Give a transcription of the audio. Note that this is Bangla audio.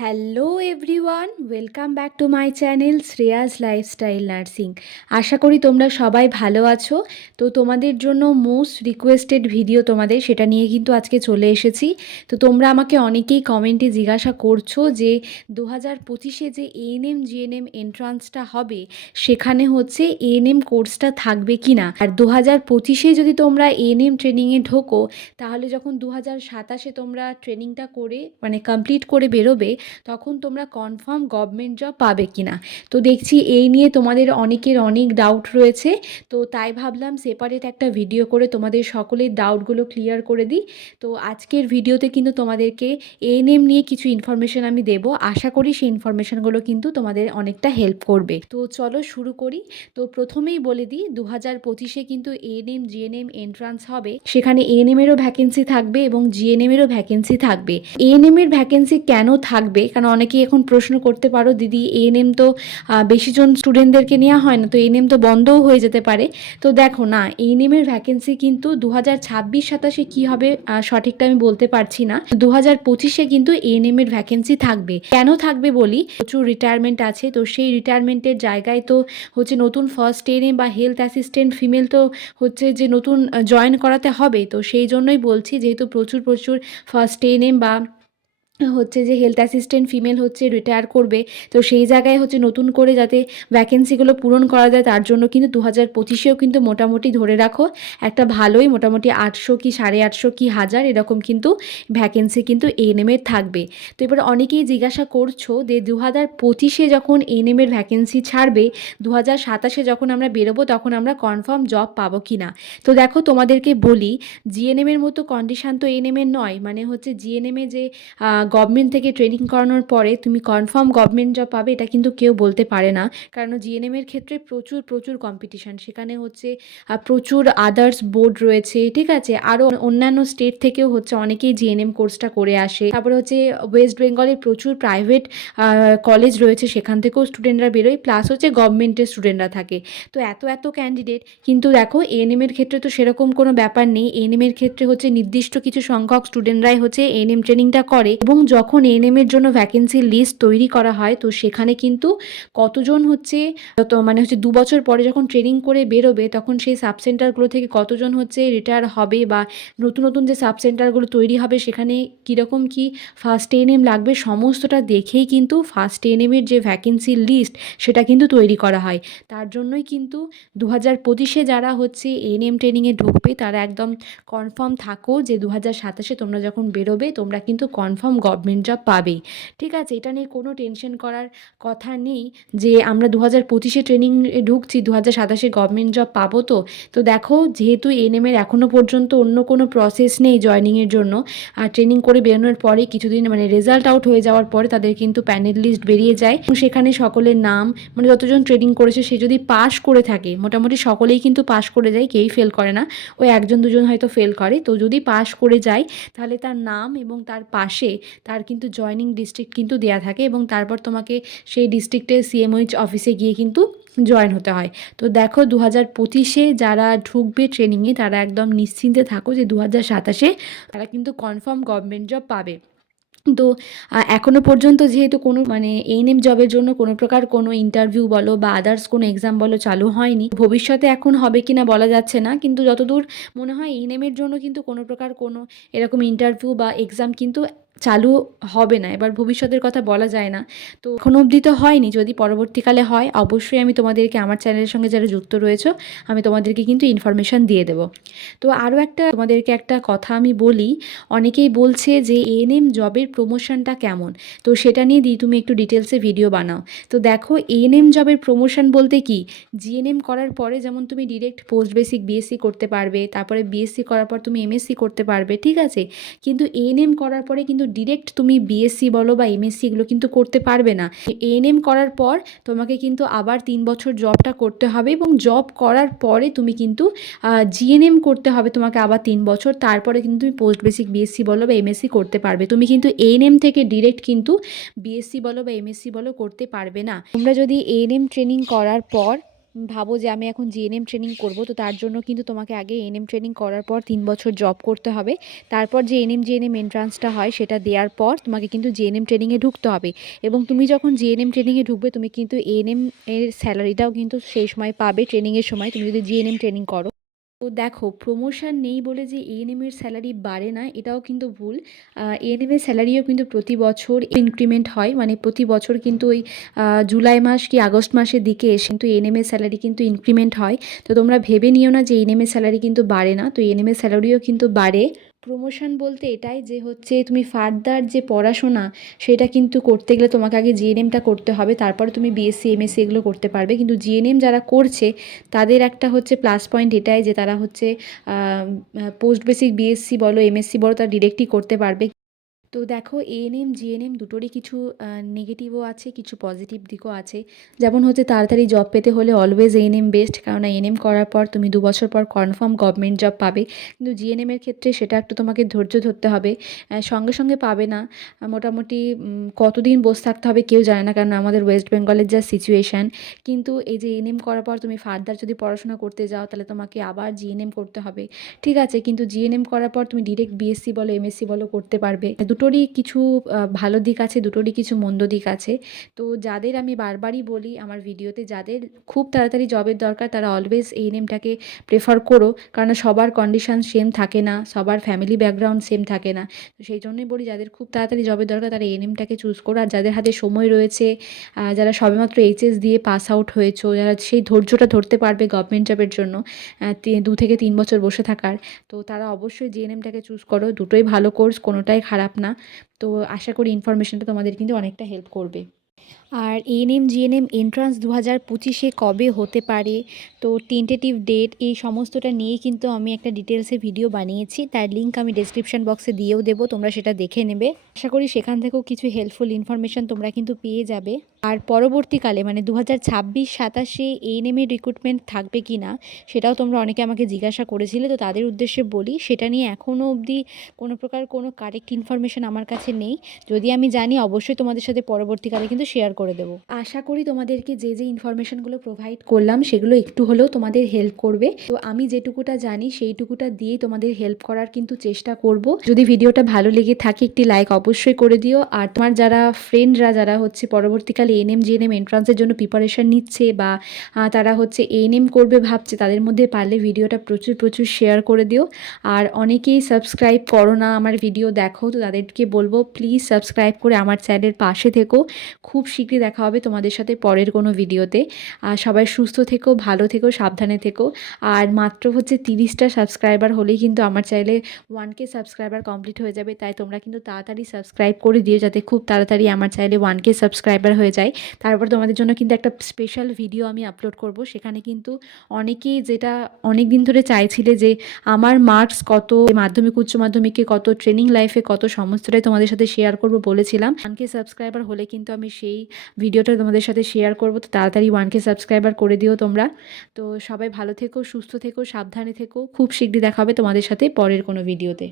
Hello everyone welcome back to my channel Shreyas lifestyle nursing আশা করি তোমরা সবাই ভালো আছো। তো তোমাদের জন্য মোস্ট রিকোয়েস্টেড ভিডিও তোমাদের, সেটা নিয়ে কিন্তু আজকে চলে এসেছি। তো তোমরা আমাকে অনেকেই কমেন্টে জিজ্ঞাসা করছ যে দু হাজার পঁচিশে যে এএনএম জিএনএম এন্ট্রান্সটা হবে, সেখানে হচ্ছে এএনএম কোর্সটা থাকবে কি না আর দু হাজার পঁচিশে যদি তোমরা এএনএম ট্রেনিংয়ে ঢোকো, তাহলে যখন দু হাজার সাতাশে তোমরা ট্রেনিংটা করে মানে কমপ্লিট করে বেরোবে তখন তোমরা কনফার্ম গভর্নমেন্ট জব পাবে কি না তো দেখছি এই নিয়ে তোমাদের অনেকের অনেক ডাউট রয়েছে। তো তাই ভাবলাম সেপারেট একটা ভিডিও করে তোমাদের সকলের ডাউটগুলো ক্লিয়ার করে দিই। তো আজকের ভিডিওতে কিন্তু তোমাদেরকে এএনএম নিয়ে কিছু ইনফরমেশন আমি দেবো। আশা করি সেই ইনফরমেশনগুলো কিন্তু তোমাদের অনেকটা হেল্প করবে। তো চলো শুরু করি। তো প্রথমেই বলে দিই দু হাজার পঁচিশে কিন্তু এন এএনএম জিএনএম এন্ট্রান্স হবে। সেখানে এএনএম এরও ভ্যাকেন্সি থাকবে এবং জিএনএম এরও ভ্যাকেন্সি থাকবে। এএনএম এর ভ্যাকেন্সি কেন থাকবে কারণ অনেকেই এখন প্রশ্ন করতে পারো, দিদি এএনএম তো বেশিজন স্টুডেন্টদেরকে নেওয়া হয় না, তো এএনএম তো বন্ধও হয়ে যেতে পারে। তো দেখো না এএনএম এর ভ্যাকেন্সি কিন্তু দু হাজার ছাব্বিশ সাতাশে কী হবে সঠিকটা আমি বলতে পারছি না। দু হাজার পঁচিশে কিন্তু এএনএম এর ভ্যাকেন্সি থাকবে। কেন থাকবে বলি? প্রচুর রিটায়ারমেন্ট আছে, তো সেই রিটায়ারমেন্টের জায়গায় তো হচ্ছে নতুন ফার্স্ট এএনএম বা হেলথ অ্যাসিস্ট্যান্ট ফিমেল তো হচ্ছে যে নতুন জয়েন করাতে হবে। তো সেই জন্যই বলছি, যেহেতু প্রচুর প্রচুর ফার্স্ট এএনএম বা হচ্ছে যে হেলথ অ্যাসিস্ট্যান্ট ফিমেল হচ্ছে রিটায়ার করবে। তো সেই জায়গায় হচ্ছে নতুন করে যাতে ভ্যাকেন্সিগুলো পূরণ করা যায় তার জন্য কিন্তু দু হাজার পঁচিশেও কিন্তু মোটামুটি ধরে রাখো। একটা ভালোই মোটামুটি আটশো কি সাড়ে আটশো কি হাজার এরকম কিন্তু ভ্যাকেন্সি কিন্তু এএনএমের থাকবে। তো এবার অনেকেই জিজ্ঞাসা করছ যে দু হাজার পঁচিশে যখন এএনএমের ভ্যাকেন্সি ছাড়বে দু হাজার সাতাশে যখন আমরা বেরোবো তখন আমরা কনফার্ম জব পাবো কি না তো দেখো তোমাদেরকে বলি জিএনএমের মতো কন্ডিশান তো এএনএমের নয়। মানে হচ্ছে জিএনএমে যে গভর্নমেন্ট থেকে ট্রেনিং করানোর পরে তুমি কনফার্ম গভর্নমেন্ট জব পাবে, এটা কিন্তু কেউ বলতে পারে না। কারণ জিএনএমের ক্ষেত্রে প্রচুর প্রচুর কম্পিটিশান সেখানে হচ্ছে প্রচুর আদার্স বোর্ড রয়েছে, ঠিক আছে? আরও অন্যান্য স্টেট থেকেও হচ্ছে অনেকেই জিএনএম কোর্সটা করে আসে। তারপরে হচ্ছে ওয়েস্ট বেঙ্গলে প্রচুর প্রাইভেট কলেজ রয়েছে, সেখান থেকেও স্টুডেন্টরা বেরোয় প্লাস হচ্ছে গভর্নমেন্টের স্টুডেন্টরা থাকে। তো এত এত ক্যান্ডিডেট কিন্তু দেখো এএনএমের ক্ষেত্রে তো সেরকম কোনো ব্যাপার নেই। এএনএমের ক্ষেত্রে হচ্ছে নির্দিষ্ট কিছু সংখ্যক স্টুডেন্টরাই হচ্ছে এএনএম ট্রেনিংটা করে। এবং যখন এএনএম এর জন্য ভ্যাকেন্সি লিস্ট তৈরি করা হয়, তো সেখানে কিন্তু কতজন হচ্ছে মানে হচ্ছে দু বছর পরে যখন ট্রেনিং করে বেরোবে, তখন সেই সাব সেন্টারগুলো থেকে কতজন হচ্ছে রিটায়ার হবে বা নতুন নতুন যে সাব সেন্টারগুলো তৈরি হবে, সেখানে কীরকম কি ফার্স্ট এএনএম লাগবে, সমস্তটা দেখেই কিন্তু ফার্স্ট এএনএমের যে ভ্যাকেন্সি লিস্ট সেটা কিন্তু তৈরি করা হয়। তার জন্যই কিন্তু দু হাজার পঁচিশে যারা হচ্ছে এএনএম ট্রেনিংয়ে ঢুকবে, তারা একদম কনফার্ম থাকো যে দু হাজার সাতাশে তোমরা যখন বেরোবে, তোমরা কিন্তু কনফার্ম গভর্নমেন্ট জব পাবেই। ঠিক আছে, এটা নিয়ে কোনো টেনশন করার কথা নেই যে আমরা দু হাজার পঁচিশে ট্রেনিং ঢুকছি দু হাজার সাতাশে গভর্নমেন্ট জব পাবো তো। তো দেখো, যেহেতু এএনএমের এখনও পর্যন্ত অন্য কোনো প্রসেস নেই জয়নিংয়ের জন্য, আর ট্রেনিং করে বেরোনোর পরে কিছুদিন মানে রেজাল্ট আউট হয়ে যাওয়ার পরে তাদের কিন্তু প্যানেল লিস্ট বেরিয়ে যায়। এবং সেখানে সকলের নাম মানে যতজন ট্রেনিং করেছে সে যদি পাশ করে থাকে, মোটামুটি সকলেই কিন্তু পাশ করে যায়, কেউই ফেল করে না। ওই একজন দুজন হয়তো ফেল করে। তো যদি পাশ করে যায়, তাহলে তার নাম এবং তার পাশে তার কিন্তু জয়নিং ডিস্ট্রিক্ট কিন্তু দেয়া থাকে এবং তারপর তোমাকে সেই ডিস্ট্রিক্টের সিএমওইচ অফিসে গিয়ে কিন্তু জয়েন হতে হয়। তো দেখো দু হাজার পঁচিশে যারা ঢুকবে ট্রেনিংয়ে তারা একদম নিশ্চিন্তে থাকো যে দু হাজার সাতাশে তারা কিন্তু কনফার্ম গভর্নমেন্ট জব পাবে। তো আহ, এখনও পর্যন্ত যেহেতু কোনো মানে এএনএম জবের জন্য কোনো প্রকার কোনো ইন্টারভিউ বলো বা আদার্স কোনো এক্সাম বলো চালু হয়নি ভবিষ্যতে এখন হবে কি না বলা যাচ্ছে না কিন্তু যতদূর মনে হয় এএনএমের জন্য কিন্তু কোনো প্রকার কোনো এরকম ইন্টারভিউ বা এক্সাম কিন্তু চালু হবে না, এবার ভবিষ্যতের কথা বলা যায় না। তো এখনও অবধি তো হয়নি, যদি পরবর্তীকালে হয়, অবশ্যই আমি তোমাদেরকে, আমার চ্যানেলের সঙ্গে যারা যুক্ত রয়েছে, আমি তোমাদেরকে কিন্তু ইনফরমেশান দিয়ে দেবো। তো আরও একটা, তোমাদেরকে একটা কথা আমি বলি, অনেকেই বলছে যে এএনএম জবের প্রমোশনটা কেমন? তো সেটা নিয়ে দিই তুমি একটু ডিটেলসে ভিডিও বানাও। তো দেখো এএনএম জবের প্রমোশন বলতে কি? জিএনএম করার পরে যেমন তুমি ডিরেক্ট পোস্ট বেসিক বিএসসি করতে পারবে, তারপরে বিএসসি করার পর তুমি এমএসসি করতে পারবে, ঠিক আছে? কিন্তু এএনএম করার পরে কিন্তু ডিরেক্ট তুমি বিএসসি বলো বা এমএসসি এগুলো কিন্তু করতে পারবে না। এএনএম করার পর তোমাকে কিন্তু আবার তিন বছর জবটা করতে হবে এবং জব করার পরে তুমি কিন্তু জিএনএম করতে হবে তোমাকে আবার তিন বছর। তারপরে কিন্তু তুমি পোস্ট বেসিক বিএসসি বলো বা এমএসসি করতে পারবে। তুমি কিন্তু এএনএম থেকে ডিরেক্ট কিন্তু বিএসসি বলো বা এমএসসি বলো করতে পারবে না। তোমরা যদি এএনএম ট্রেনিং করার পর ভাবো যে আমি এখন জিএনএম ট্রেনিং করব, তো তার জন্য কিন্তু তোমাকে আগে এনএম ট্রেনিং করার পর তিন বছর জব করতে হবে। তারপর যে এনএম জিএনএম এন্ট্রান্সটা হয় সেটা দেওয়ার পর তোমাকে কিন্তু জিএনএম ট্রেনিংয়ে ঢুকতে হবে। এবং তুমি যখন জিএনএম ট্রেনিংয়ে ঢুকবে, তুমি কিন্তু এএনএম এর স্যালারিটাও কিন্তু সেই সময় পাবে ট্রেনিংয়ের সময়। তুমি যদি জিএনএম ট্রেনিং করো তো দেখো প্রমোশন নেই বলে যে এএনএম এর স্যালারি বাড়ে না, এটাও কিন্তু ভুল। এএনএম এর স্যালারিও কিন্তু প্রতি বছর ইনক্রিমেন্ট হয় মানে প্রতি বছর কিন্তু ওই জুলাই মাস কি আগস্ট মাসের দিকে এসে কিন্তু এএনএম এর স্যালারি কিন্তু ইনক্রিমেন্ট হয়। তো তোমরা ভেবে নিও না যে এএনএম এর স্যালারি কিন্তু বাড়ে না, তো এএনএম এর স্যালারিও কিন্তু বাড়ে। প্রমোশন বলতে এটাই যে হচ্ছে তুমি ফার্দার যে পড়াশোনা, সেটা কিন্তু করতে গেলে তোমাকে আগে জিএনএমটা করতে হবে, তারপর তুমি বিএসসি এমএসসি এগুলো করতে পারবে। কিন্তু জিএনএম যারা করছে, তাদের একটা হচ্ছে প্লাস পয়েন্ট এটাই যে তারা হচ্ছে পোস্ট বেসিক বিএসসি বলো এমএসসি বলো, তারা ডিরেক্টই করতে পারবে। তো দেখো এএনএম জিএনএম দুটোরই কিছু নেগেটিভও আছে, কিছু পজিটিভ দিকও আছে। যেমন হচ্ছে তাড়াতাড়ি জব পেতে হলে অলওয়েজ এএনএম বেস্ট কারণ এএনএম করার পর তুমি দু বছর পর কনফার্ম গভর্নমেন্ট জব পাবে। কিন্তু জিএনএমের ক্ষেত্রে সেটা একটু তোমাকে ধৈর্য ধরতে হবে। সঙ্গে সঙ্গে পাবে না। মোটামুটি কতদিন বসে থাকতে হবে কেউ জানে না, কারণ আমাদের ওয়েস্ট বেঙ্গলের যা সিচুয়েশান কিন্তু এই যে এএনএম করার পর তুমি ফার্দার যদি পড়াশোনা করতে যাও, তাহলে তোমাকে আবার জিএনএম করতে হবে। ঠিক আছে, কিন্তু জিএনএম করার পর তুমি ডিরেক্ট বিএসসি বলো এমএসসি বলো করতে পারবে। দুটোরই কিছু ভালো দিক আছে, দুটোরই কিছু মন্দ দিক আছে। তো যাদের আমি বারবারই বলি আমার ভিডিওতে, যাদের খুব তাড়াতাড়ি জবের দরকার, তারা অলওয়েজ এএনএমটাকে প্রেফার করো। কারণ সবার কন্ডিশান সেম থাকে না, সবার ফ্যামিলি ব্যাকগ্রাউন্ড সেম থাকে না। তো সেই জন্যই বলি যাদের খুব তাড়াতাড়ি জবের দরকার, তারা এএনএমটাকে চুজ করো। আর যাদের হাতে সময় রয়েছে যারা সবেমাত্র এইচএস দিয়ে পাস আউট হয়েছো, যারা সেই ধৈর্যটা ধরতে পারবে গভর্নমেন্ট জবের জন্য দু থেকে তিন বছর বসে থাকার, তো তারা অবশ্যই জিএনএমটাকে চুজ করো। দুটোই ভালো কোর্স কোনোটাই খারাপ না। তো আশা করি ইনফরমেশনটা তোমাদের কিন্তু অনেকটা হেল্প করবে। আর এএনএম জিএনএম এন্ট্রান্স দু হাজার পঁচিশে কবে হতে পারে? তো টেন্টেটিভ ডেট এই সমস্তটা নিয়ে কিন্তু আমি একটা ডিটেলসে ভিডিও বানিয়েছি। তার লিঙ্ক আমি ডেসক্রিপশন বক্সে দিয়েও দেবো, তোমরা সেটা দেখে নেবে। আশা করি সেখান থেকেও কিছু হেল্পফুল ইনফরমেশন তোমরা কিন্তু পেয়ে যাবে। আর পরবর্তীকালে মানে দু হাজার ছাব্বিশ, সাতাশে এএনএম এর রিক্রুটমেন্ট থাকবে কি না, সেটাও তোমরা অনেকে আমাকে জিজ্ঞাসা করেছিলে। তো তাদের উদ্দেশ্যে বলি, সেটা নিয়ে এখনও অবধি কোনো প্রকার কোনো কারেক্ট ইনফরমেশন আমার কাছে নেই। যদি আমি জানি, অবশ্যই তোমাদের সাথে পরবর্তীকালে কিন্তু শেয়ার করে দেবো। আশা করি তোমাদেরকে যে যে ইনফরমেশনগুলো প্রোভাইড করলাম, সেগুলো একটু হলেও তোমাদের হেল্প করবে। তো আমি যেটুকুটা জানি, সেইটুকুটা দিয়েই তোমাদের হেল্প করার কিন্তু চেষ্টা করব। যদি ভিডিওটা ভালো লেগে থাকে, একটি লাইক অবশ্যই করে দিও। আর তোমার যারা ফ্রেন্ডরা যারা হচ্ছে পরবর্তীকালে এনএম জিএনএম এন্ট্রান্সের জন্য প্রিপারেশন নিচ্ছে বা তারা হচ্ছে এএনএম করবে ভাবছে, তাদের মধ্যে পারলে ভিডিওটা প্রচুর প্রচুর শেয়ার করে দিও। আর অনেকেই সাবস্ক্রাইব করো না আমার ভিডিও দেখো, তো তাদেরকে বলব প্লিজ সাবস্ক্রাইব করে আমার চ্যানেলের পাশে থেকো। খুব শীঘ্রই দেখা হবে তোমাদের সাথে পরের কোনো ভিডিওতে। আর সবাই সুস্থ থেকো, ভালো থেকো, সাবধানে থেকো। আর মাত্র হচ্ছে তিরিশটা সাবস্ক্রাইবার হলেই কিন্তু আমার চাইলে ওয়ান কে সাবস্ক্রাইবার কমপ্লিট হয়ে যাবে। তাই তোমরা কিন্তু তাড়াতাড়ি সাবস্ক্রাইব করে দিও যাতে খুব তাড়াতাড়ি আমার চাইলে ওয়ান কে সাবস্ক্রাইবার হয়ে যায়। তারপর তোমাদের জন্য কিন্তু একটা স্পেশাল ভিডিও আমি আপলোড করব। সেখানে কিন্তু অনেকেই যেটা অনেক দিন ধরে চাইছিলে যে আমার মার্কস কত, মাধ্যমিক, উচ্চ মাধ্যমিকে কত ট্রেনিং লাইফে কত, সমস্তটাই তোমাদের সাথে শেয়ার করব বলেছিলাম। ওয়ানকে সাবস্ক্রাইবার হলে কিন্তু আমি সেই ভিডিওটা তোমাদের সাথে শেয়ার করব, তো তাড়াতাড়ি ওয়ানকে সাবস্ক্রাইবার করে দিও তোমরা। তো সবাই ভালো থেকো, সুস্থ থেকো, সাবধানে থেকো। খুব শীঘ্রই দেখা হবে তোমাদের সাথে পরের কোনো ভিডিওতে